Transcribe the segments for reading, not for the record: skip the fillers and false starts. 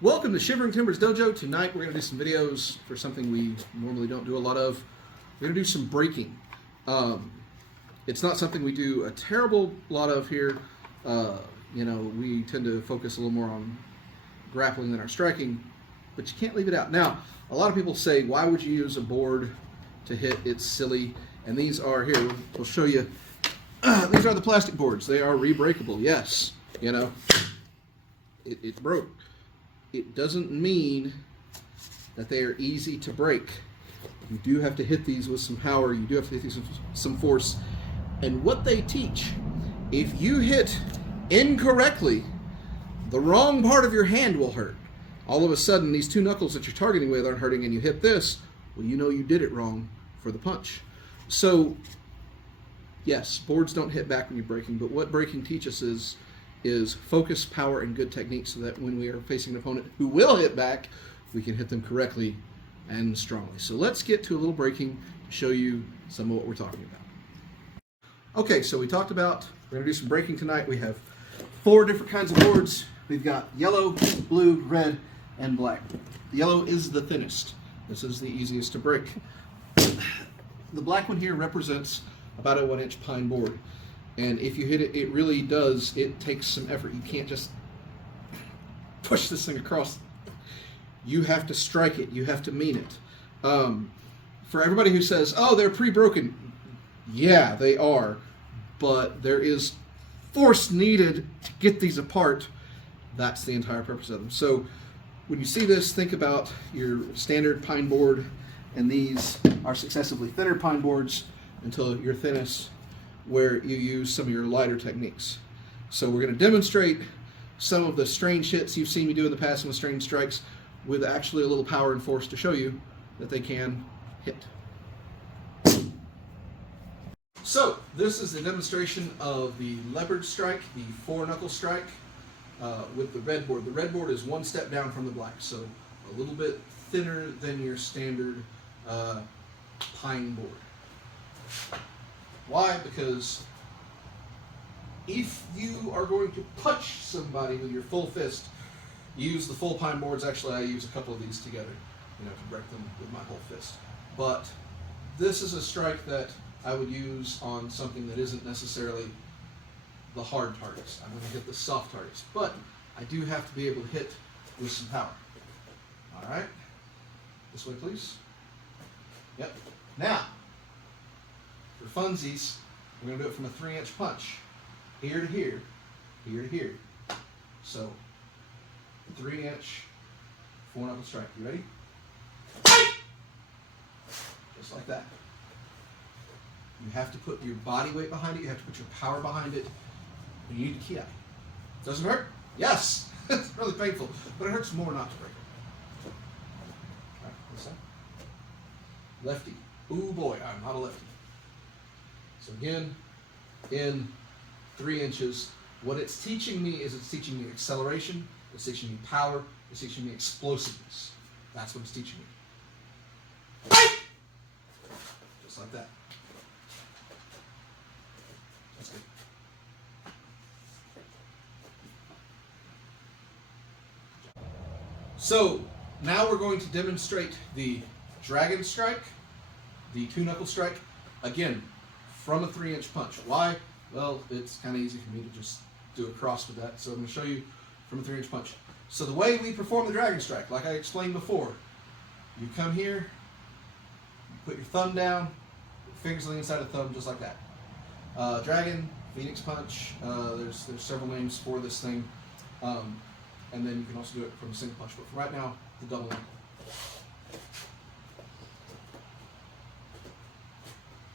Welcome to Shivering Timbers Dojo. Tonight we're going to do some videos for something we normally don't do a lot of. We're going to do some breaking. It's not something we do a terrible lot of here. We tend to focus a little more on grappling than our striking, but you can't leave it out. Now, a lot of people say, why would you use a board to hit? It's silly. And these are, here, we'll show you. These are the plastic boards. They are re-breakable, yes. It broke. It doesn't mean that they are easy to break. You do have to hit these with some power. You do have to hit these with some force. And what they teach, if you hit incorrectly, the wrong part of your hand will hurt. All of a sudden, these two knuckles that you're targeting with aren't hurting, and you hit this, well, you know you did it wrong for the punch. So, yes, boards don't hit back when you're breaking, but what breaking teaches is focus, power, and good technique so that when we are facing an opponent who will hit back, we can hit them correctly and strongly. So let's get to a little breaking to show you some of what we're talking about. Okay, so we talked about, we're going to do some breaking tonight. We have 4 different kinds of boards. We've got yellow, blue, red, and black. The yellow is the thinnest. This is the easiest to break. The black one here represents about a 1-inch pine board. And if you hit it, it really does, it takes some effort. You can't just push this thing across. You have to strike it. You have to mean it. For everybody who says, oh, they're pre-broken, yeah, they are. But there is force needed to get these apart. That's the entire purpose of them. So when you see this, think about your standard pine board, and these are successively thinner pine boards until your thinnest, where you use some of your lighter techniques. So we're going to demonstrate some of the strange hits you've seen me do in the past, some of the strange strikes, with actually a little power and force to show you that they can hit. So this is the demonstration of the leopard strike, the 4-knuckle strike, with the red board. The red board is 1 step down from the black, so a little bit thinner than your standard pine board. Why? Because if you are going to punch somebody with your full fist, use the full pine boards. Actually, I use a couple of these together, to break them with my whole fist. But this is a strike that I would use on something that isn't necessarily the hard targets. I'm going to hit the soft targets, but I do have to be able to hit with some power. All right, this way, please. Yep. Now, for funsies, we're going to do it from a 3-inch punch. Here to here, here to here. So, 3-inch, 4-knuckle strike. You ready? Just like that. You have to put your body weight behind it. You have to put your power behind it. And you need to key up. Doesn't hurt? Yes. It's really painful, but it hurts more not to break it. All right, this side. Lefty. Ooh boy, I'm not a lefty. So again, in 3 inches, what it's teaching me is it's teaching me acceleration, it's teaching me power, it's teaching me explosiveness. That's what it's teaching me. Just like that. That's good. So now we're going to demonstrate the dragon strike, the 2-knuckle strike. Again, from a 3-inch punch. Why? Well, it's kind of easy for me to just do a cross with that. So I'm going to show you from a 3-inch punch. So the way we perform the dragon strike, like I explained before, you come here, you put your thumb down, your fingers on the inside of the thumb, just like that. Dragon, Phoenix punch, there's several names for this thing. And then you can also do it from a single punch. But for right now, the double one.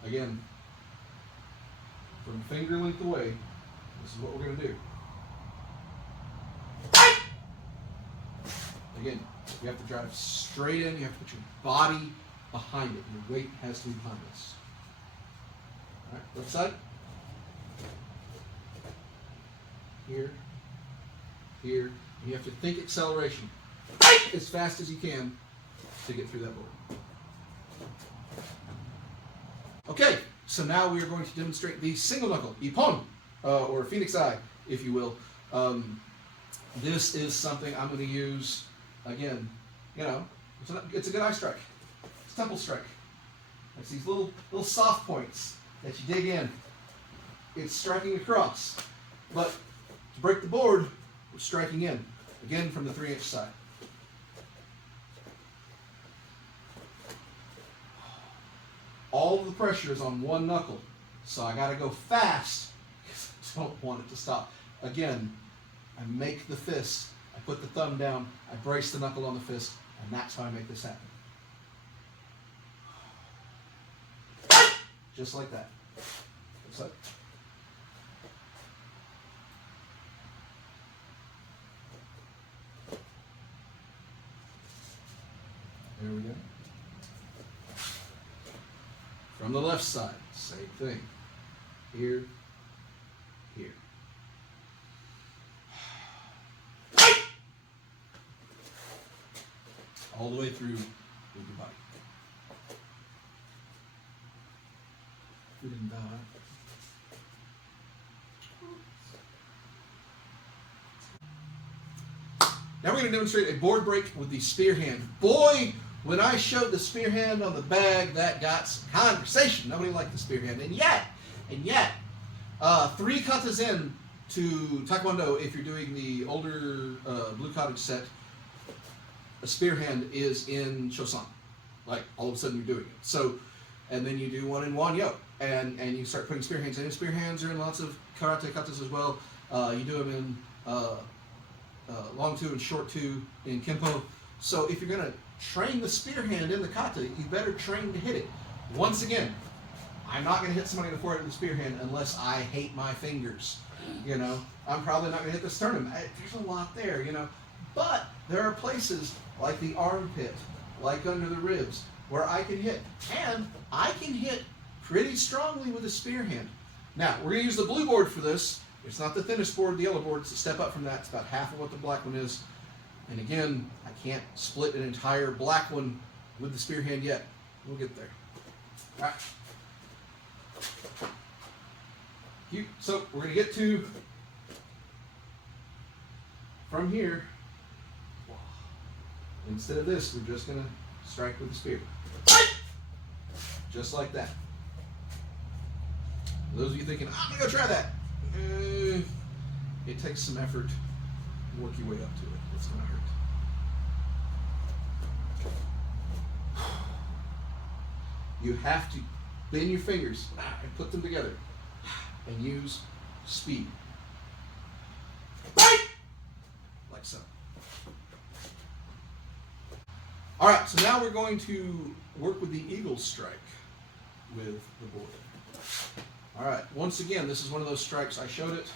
Again, from finger length away, this is what we're going to do. Again, you have to drive straight in. You have to put your body behind it. Your weight has to be behind this. All right, left side. Here, here. You have to think acceleration as fast as you can to get through that board. Okay, so now we are going to demonstrate the single knuckle, ippon, or phoenix eye, if you will. This is something I'm going to use Again, it's a good eye strike. It's a temple strike. It's these little soft points that you dig in. It's striking across. But to break the board, we're striking in. Again, from the 3-inch side. All of the pressure is on one knuckle. So I got to go fast because I don't want it to stop. Again, I make the fist. I put the thumb down. I brace the knuckle on the fist. And that's how I make this happen. Just like that. Looks like. There we go. From the left side, same thing. Here, here. All the way through with your body. We didn't bow out. Now we're going to demonstrate a board break with the spear hand. Boy, when I showed the spear hand on the bag, that got some conversation. Nobody liked the spear hand. And yet, 3 katas in to Taekwondo, if you're doing the older Blue Cottage set, a spear hand is in Chosan. Like, all of a sudden you're doing it. So, and then you do one in Wanyo. And you start putting spear hands in. And spear hands are in lots of karate katas as well. You do them in long 2 and short 2 in Kempo. So if you're going to train the spear hand in the kata, you better train to hit it. Once again, I'm not going to hit somebody in the forehead with a spear hand unless I hate my fingers. I'm probably not going to hit the sternum. There's a lot there, But there are places like the armpit, like under the ribs, where I can hit. And I can hit pretty strongly with a spear hand. Now, we're going to use the blue board for this. It's not the thinnest board, the yellow board. It's a step up from that. It's about half of what the black one is. And again, I can't split an entire black one with the spear hand yet. We'll get there. All right. So we're going to get to, from here, instead of this, we're just going to strike with the spear. Just like that. For those of you thinking, I'm going to go try that. It takes some effort to work your way up to it. It's going to hurt. You have to bend your fingers and put them together and use speed. Like so. All right, so now we're going to work with the eagle strike with the board. All right, once again, this is one of those strikes. I showed it,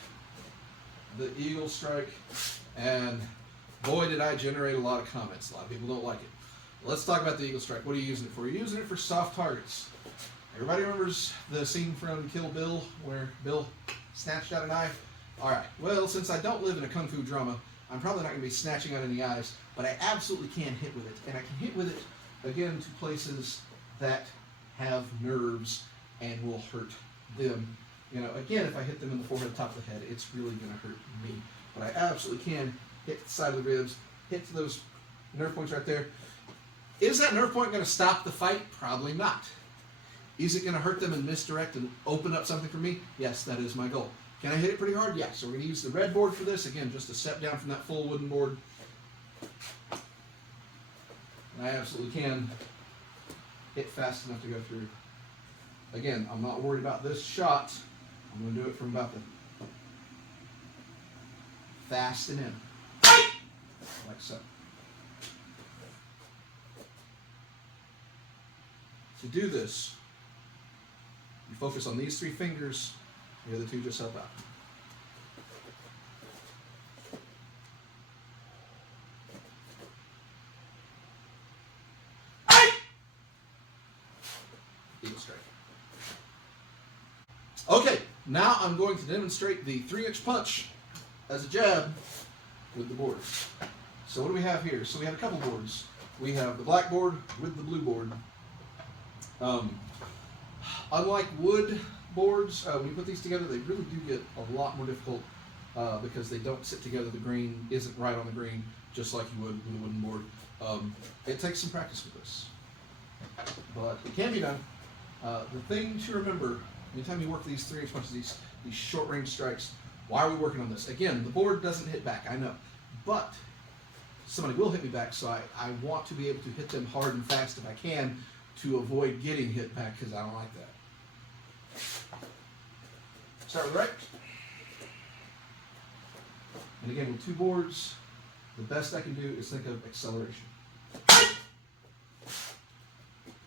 the eagle strike, and boy, did I generate a lot of comments. A lot of people don't like it. Let's talk about the eagle strike. What are you using it for? You're using it for soft targets. Everybody remembers the scene from Kill Bill where Bill snatched out a knife? All right, well, since I don't live in a kung fu drama, I'm probably not going to be snatching out any eyes, but I absolutely can hit with it. And I can hit with it, again, to places that have nerves and will hurt them. Again, if I hit them in the forehead, top of the head, it's really going to hurt me. But I absolutely can hit the side of the ribs, hit to those nerve points right there. Is that nerve point going to stop the fight? Probably not. Is it going to hurt them and misdirect and open up something for me? Yes, that is my goal. Can I hit it pretty hard? Yeah. So we're going to use the red board for this. Again, just a step down from that full wooden board. And I absolutely can hit fast enough to go through. Again, I'm not worried about this shot. I'm going to do it from about the fast and in. Like so. To do this, you focus on these 3 fingers. The other 2 just help out. Eagle strike. Okay, now I'm going to demonstrate the 3-inch punch as a jab with the board. So what do we have here? So we have a couple boards. We have the black board with the blue board. Unlike wood boards, when you put these together, they really do get a lot more difficult because they don't sit together. The green isn't right on the green. just like you would with a wooden board. It takes some practice with this, but it can be done. The thing to remember, anytime you work these 3/8 punches, these short range strikes, why are we working on this? Again, the board doesn't hit back, I know, but somebody will hit me back, so I want to be able to hit them hard and fast if I can to avoid getting hit back, because I don't like that. Start with the right. And again, with 2 boards, the best I can do is think of acceleration.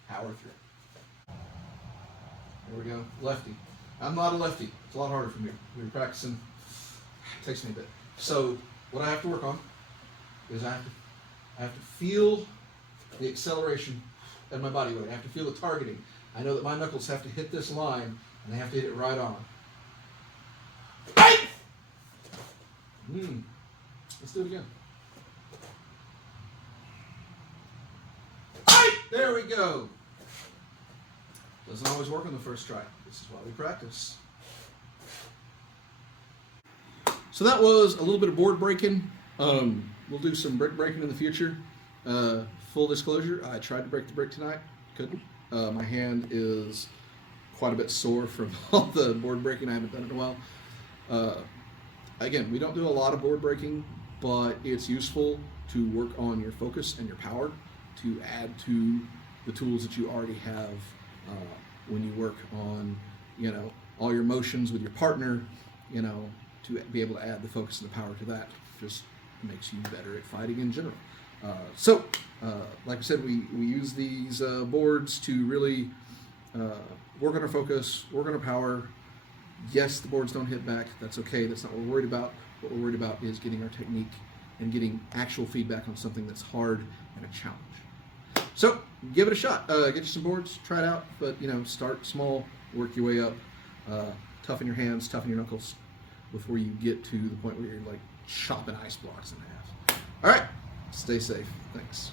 Power through. There we go. Lefty. I'm not a lefty. It's a lot harder for me. We were practicing. It takes me a bit. So what I have to work on is I have to feel the acceleration and my body weight. I have to feel the targeting. I know that my knuckles have to hit this line, and they have to hit it right on. Let's do it again. There we go. Doesn't always work on the first try. This is why we practice. So that was a little bit of board breaking. We'll do some brick breaking in the future. Full disclosure, I tried to break the brick tonight. Couldn't. My hand is quite a bit sore from all the board breaking. I haven't done it in a while. Again, we don't do a lot of board breaking, but it's useful to work on your focus and your power to add to the tools that you already have when you work on, all your motions with your partner, to be able to add the focus and the power to that just makes you better at fighting in general. Like I said, we use these boards to really work on our focus, work on our power. Yes, the boards don't hit back. That's okay. That's not what we're worried about. What we're worried about is getting our technique and getting actual feedback on something that's hard and a challenge. So give it a shot. Get you some boards, try it out, but start small, work your way up, toughen your hands, toughen your knuckles before you get to the point where you're like chopping ice blocks in half. All right, stay safe. Thanks.